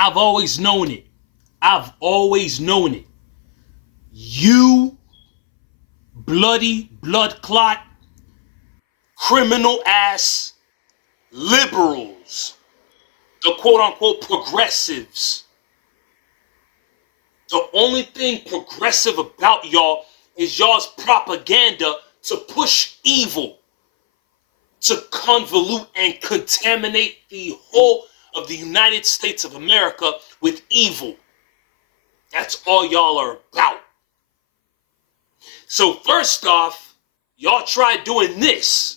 I've always known it. I've always known it. You bloody blood clot criminal ass liberals, the quote unquote progressives. The only thing progressive about y'all is y'all's propaganda to push evil, to convolute and contaminate the whole of the United States of America with evil. That's all y'all are about. So first off, y'all try doing this.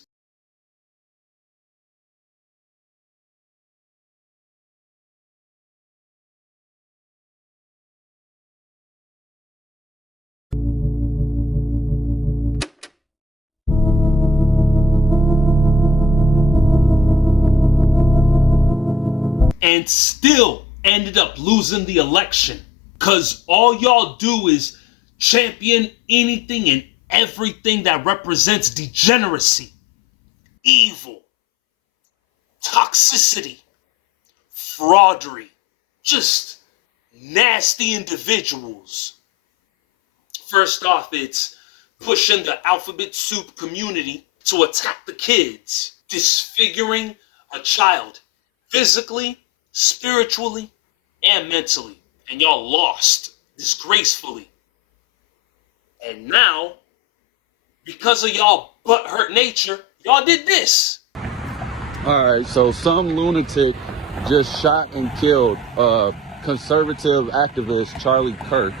And still ended up losing the election. Because all y'all do is champion anything and everything that represents degeneracy, evil, toxicity, fraudery, just nasty individuals. First off, it's pushing the alphabet soup community to attack the kids, disfiguring a child physically, spiritually, and mentally. And y'all lost disgracefully. And now, because of y'all butthurt nature, y'all did this. All right, so some lunatic just shot and killed conservative activist Charlie Kirk.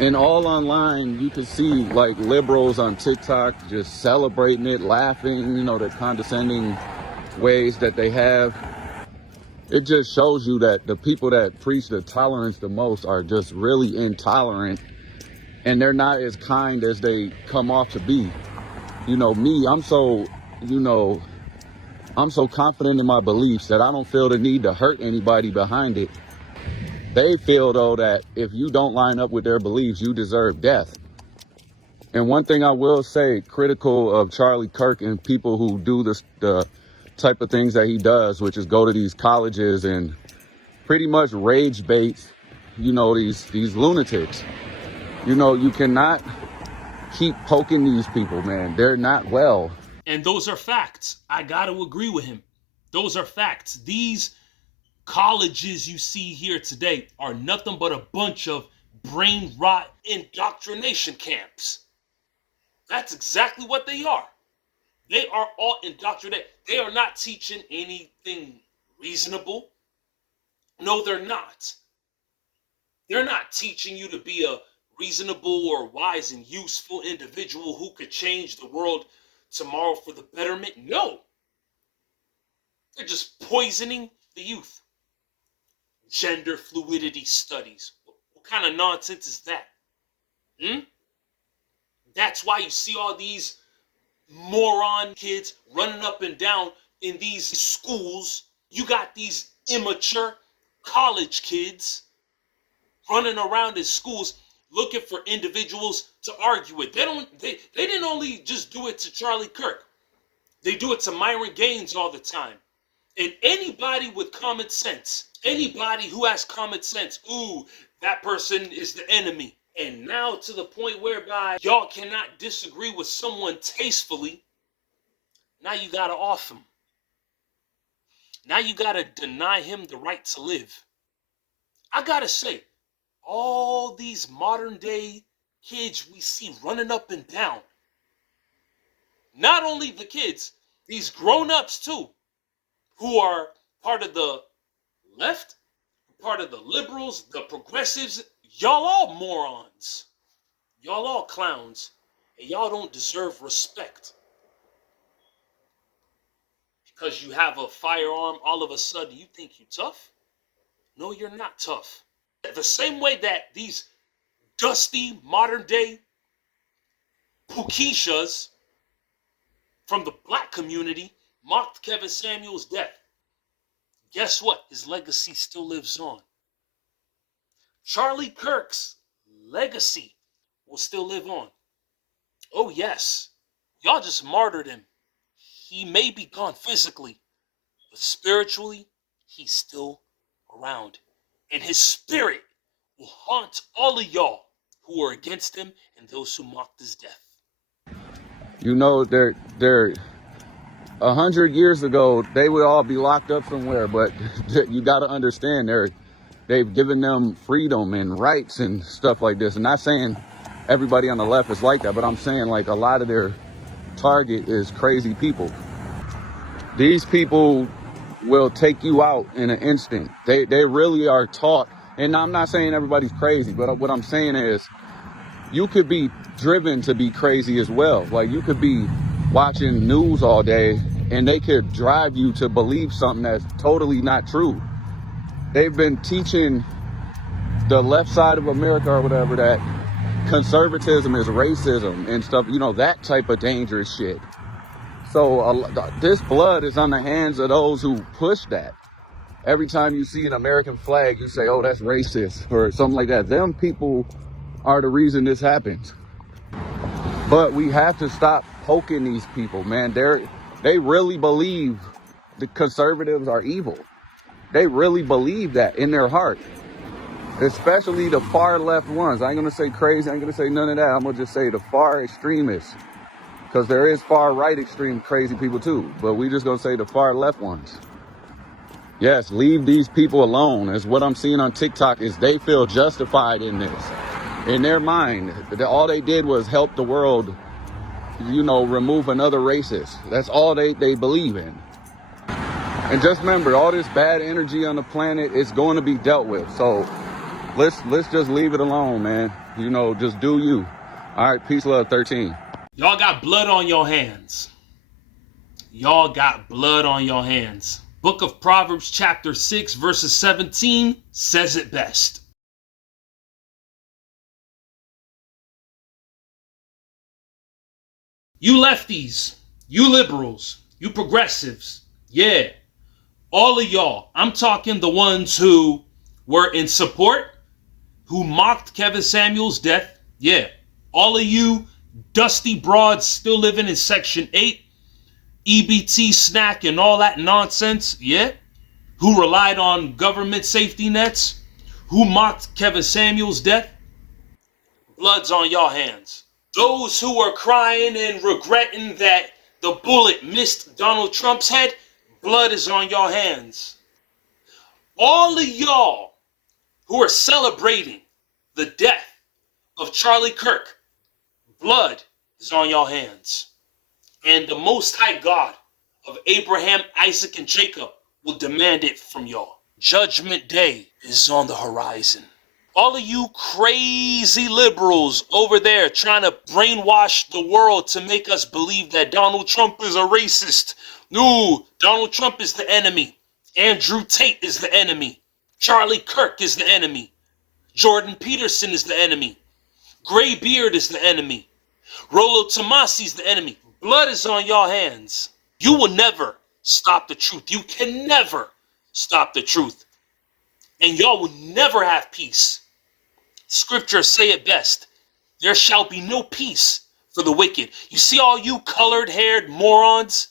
And all online, you can see like liberals on TikTok just celebrating it, laughing, the condescending ways that they have. It just shows you that the people that preach the tolerance the most are just really intolerant, and they're not as kind as they come off to be. Me, I'm so confident in my beliefs that I don't feel the need to hurt anybody behind it. They feel, though, that if you don't line up with their beliefs, you deserve death. And one thing I will say, critical of Charlie Kirk and people who do the type of things that he does, which is go to these colleges and pretty much rage bait, these lunatics. You cannot keep poking these people, man. They're not well. And those are facts. I got to agree with him. Those are facts. These colleges you see here today are nothing but a bunch of brain rot indoctrination camps. That's exactly what they are. They are all indoctrinated. They are not teaching anything reasonable. No, they're not. They're not teaching you to be a reasonable or wise and useful individual who could change the world tomorrow for the betterment. No. They're just poisoning the youth. Gender fluidity studies. What kind of nonsense is that? That's why you see all these moron kids running up and down in these schools. You got these immature college kids running around in schools looking for individuals to argue with. They didn't only just do it to Charlie Kirk. They do it to Myron Gaines all the time. And anybody with common sense, anybody who has common sense, that person is the enemy. And now to the point whereby y'all cannot disagree with someone tastefully. Now you gotta off him. Now you gotta deny him the right to live. I gotta say, all these modern day kids we see running up and down, not only the kids, these grown-ups too, who are part of the left, part of the liberals, the progressives, y'all all morons. Y'all all clowns. And y'all don't deserve respect. Because you have a firearm, all of a sudden you think you're tough? No, you're not tough. The same way that these dusty modern day Pukishas from the black community mocked Kevin Samuel's death. Guess what? His legacy still lives on. Charlie Kirk's legacy will still live on. Oh yes, y'all just martyred him. He may be gone physically, but spiritually, he's still around, and his spirit will haunt all of y'all who are against him and those who mocked his death. You know, they're 100 years ago, they would all be locked up somewhere, but you got to understand, they've given them freedom and rights and stuff like this. And not saying everybody on the left is like that, but I'm saying like a lot of their target is crazy people. These people will take you out in an instant. They really are taught. And I'm not saying everybody's crazy, but what I'm saying is you could be driven to be crazy as well. Like you could be watching news all day and they could drive you to believe something that's totally not true. They've been teaching the left side of America or whatever that conservatism is racism and stuff, you know, that type of dangerous shit. So this blood is on the hands of those who push that. Every time you see an American flag, you say, oh, that's racist or something like that. Them people are the reason this happens. But we have to stop poking these people, man. They really believe the conservatives are evil. They really believe that in their heart, especially the far left ones. I ain't gonna say crazy, I ain't gonna say none of that. I'm gonna just say the far extremists, because there is far right extreme crazy people too, but we just gonna say the far left ones. Yes, leave these people alone. As what I'm seeing on TikTok is they feel justified in this. In their mind, all they did was help the world, you know, remove another racist. That's all they believe in. And just remember, all this bad energy on the planet is going to be dealt with. So let's just leave it alone, man. You know, just do you. All right, peace, love, 13. Y'all got blood on your hands. Y'all got blood on your hands. Book of Proverbs chapter 6 verses 17 says it best. You lefties, you liberals, you progressives, yeah, all of y'all, I'm talking the ones who were in support, who mocked Kevin Samuel's death, yeah, all of you dusty broads still living in Section 8, EBT snack and all that nonsense, yeah, who relied on government safety nets, who mocked Kevin Samuel's death, blood's on y'all hands. Those who are crying and regretting that the bullet missed Donald Trump's head, blood is on your hands. All of y'all who are celebrating the death of Charlie Kirk, blood is on your hands. And the Most High God of Abraham, Isaac, and Jacob will demand it from y'all. Judgment Day is on the horizon. All of you crazy liberals over there trying to brainwash the world to make us believe that Donald Trump is a racist. No, Donald Trump is the enemy. Andrew Tate is the enemy. Charlie Kirk is the enemy. Jordan Peterson is the enemy. Gray Beard is the enemy. Rollo Tomasi is the enemy. Blood is on your hands. You will never stop the truth. You can never stop the truth. And y'all will never have peace. Scriptures say it best. There shall be no peace for the wicked. You see all you colored-haired morons?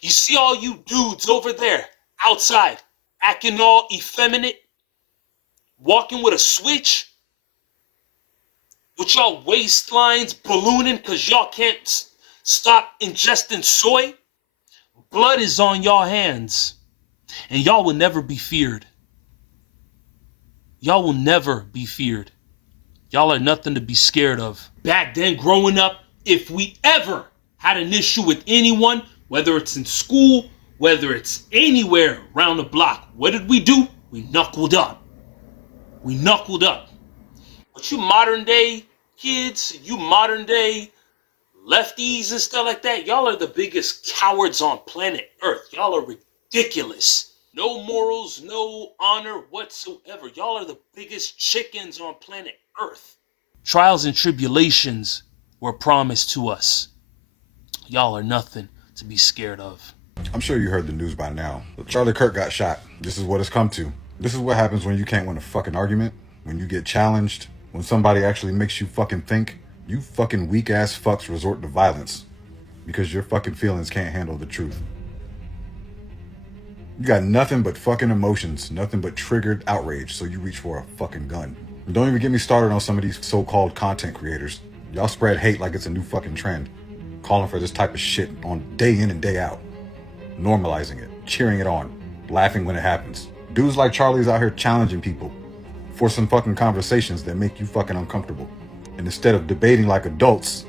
You see all you dudes over there outside acting all effeminate, walking with a switch, with y'all waistlines ballooning because y'all can't stop ingesting soy? Blood is on y'all hands, and y'all will never be feared. Y'all will never be feared. Y'all are nothing to be scared of. Back then, growing up, if we ever had an issue with anyone, whether it's in school, whether it's anywhere around the block, what did we do? We knuckled up. We knuckled up. But you modern day kids, you modern day lefties and stuff like that, y'all are the biggest cowards on planet Earth. Y'all are ridiculous. No morals, no honor whatsoever. Y'all are the biggest chickens on planet Earth. Trials and tribulations were promised to us. Y'all are nothing to be scared of. I'm sure you heard the news by now. Charlie Kirk got shot. This is what it's come to. This is what happens when you can't win a fucking argument, when you get challenged, when somebody actually makes you fucking think. You fucking weak ass fucks resort to violence because your fucking feelings can't handle the truth. You got nothing but fucking emotions, nothing but triggered outrage, so you reach for a fucking gun. And don't even get me started on some of these so-called content creators. Y'all spread hate like it's a new fucking trend, calling for this type of shit on day in and day out, normalizing it, cheering it on, laughing when it happens. Dudes like Charlie's out here challenging people for some fucking conversations that make you fucking uncomfortable. And instead of debating like adults,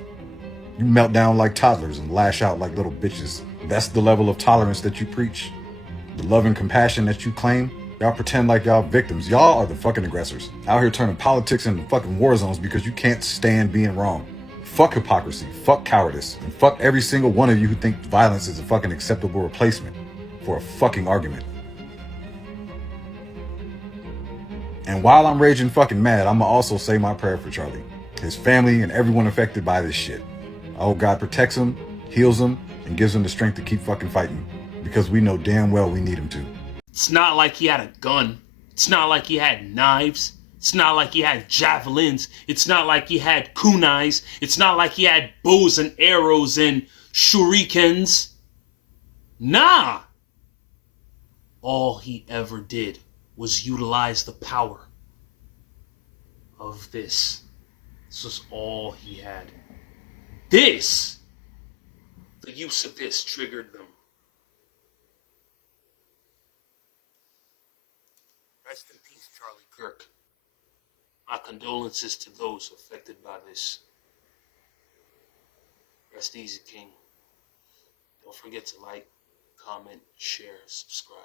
you melt down like toddlers and lash out like little bitches. That's the level of tolerance that you preach. The love and compassion that you claim. Y'all pretend like y'all victims. Y'all are the fucking aggressors. Out here turning politics into fucking war zones because you can't stand being wrong. Fuck hypocrisy. Fuck cowardice. And fuck every single one of you who think violence is a fucking acceptable replacement for a fucking argument. And while I'm raging fucking mad, I'ma also say my prayer for Charlie, his family, and everyone affected by this shit. I hope God protects him, heals him, and gives him the strength to keep fucking fighting. Because we know damn well we need him to. It's not like he had a gun. It's not like he had knives. It's not like he had javelins. It's not like he had kunais. It's not like he had bows and arrows and shurikens. Nah. All he ever did was utilize the power of this. This was all he had. The use of this triggered them. Rest in peace, Charlie Kirk. My condolences to those affected by this. Rest easy, King. Don't forget to like, comment, share, subscribe.